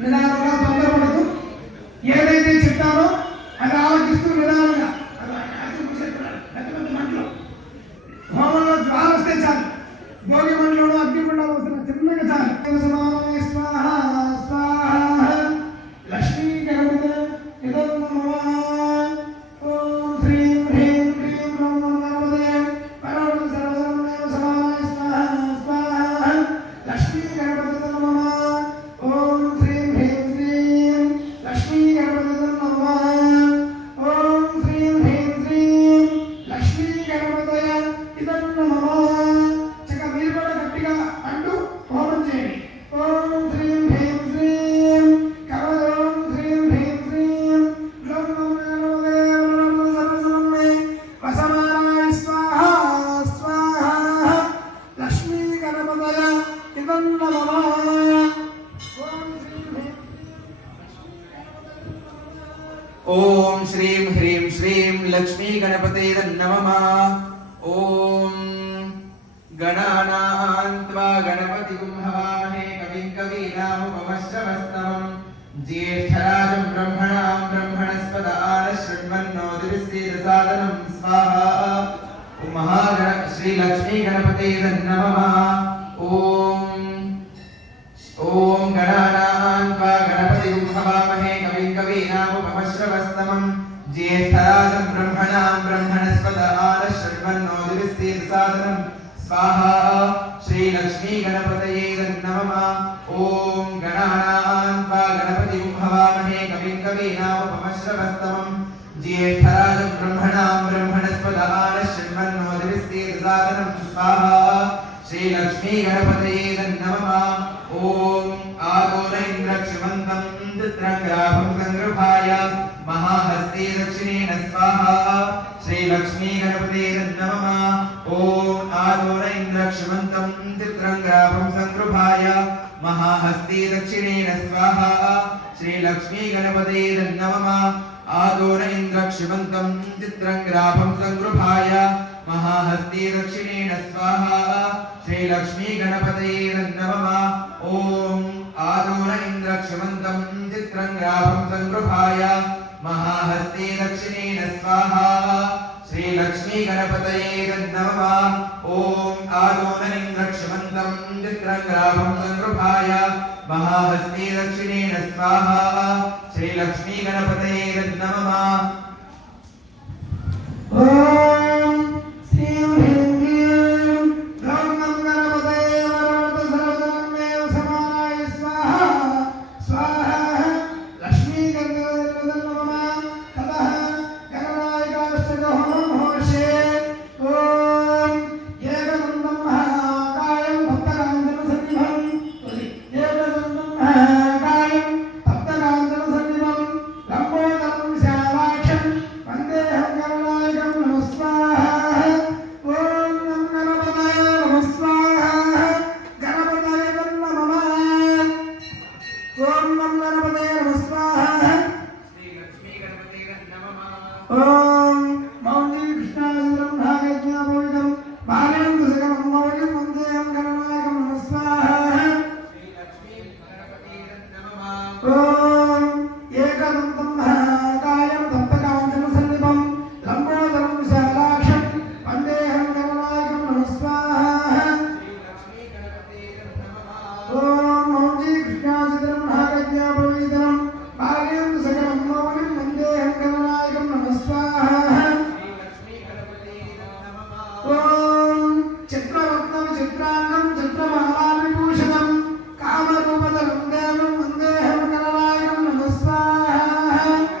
And I ఓం శ్రీం హ్రీం శ్రీం లక్ష్మీ గణపతే నమః ఓం గణానాంత్వా గణపతి హవామహే కవిం కవీనాముపమశ్రవస్తమం. జ్యేష్ఠరాజం బ్రహ్మణాం బ్రహ్మణస్పద ఆనశృణ్వన్నోదివిస్తీరసాదనం స్వాహా మహాగణ శ్రీ లక్ష్మీ గణపతే నమః ఓం ఓం గణానా బ్రహ్మణాం బ్రహ్మణస్పద ఆనశృణ్వన్నోదివిస్తీరసాదనం స్వాహా శ్రీలక్ష్మీ గణపతయే నమః ఓం గణానాం త్వా గణపతి భవామహే కవిం కవీనాముపమశ్రవస్తమం జ్యేష్ఠరాజ బ్రహ్మణాం బ్రహ్మణస్పద ఆనశృణ్వన్నోదివిస్తీరసాదనం స్వాహా శ్రీలక్ష్మీ గణపతయే నమః ఓం ఆగోరైంద్రక్షమంతం చిత్రంగ్రాభం సంగృహాయ శ్రీలక్ష్మీ గణపతే నమః ఓం ఆగోరైంద్రక్షమంతం చిత్రంగ్రాభం సంగృహాయ మహాహస్తే దక్షిణేన స్వాహా శ్రీలక్ష్మీ గణపతే నమః ఆదోర ఇంద్రక్షిమంతం చిత్రంగ్రాభం సంగృహాయ మహాహస్తే దక్షిణేన స్వాహా శ్రీలక్ష్మీ గణపతయే నమః ఓం ఆదోర ఇంద్రక్షమంతం చిత్రంగ్రాభం సంగృహాయ మహాహస్తే దక్షిణేన స్వాహా శ్రీలక్ష్మీ గణపతయే నమః ఓం ఆదోర ఇంద్రక్షమంతం చిత్రంగ్రాభం సంగృహాయ మహాహస్తే దక్షిణేన స్వాహా శ్రీలక్ష్మీ గణపతయే నమః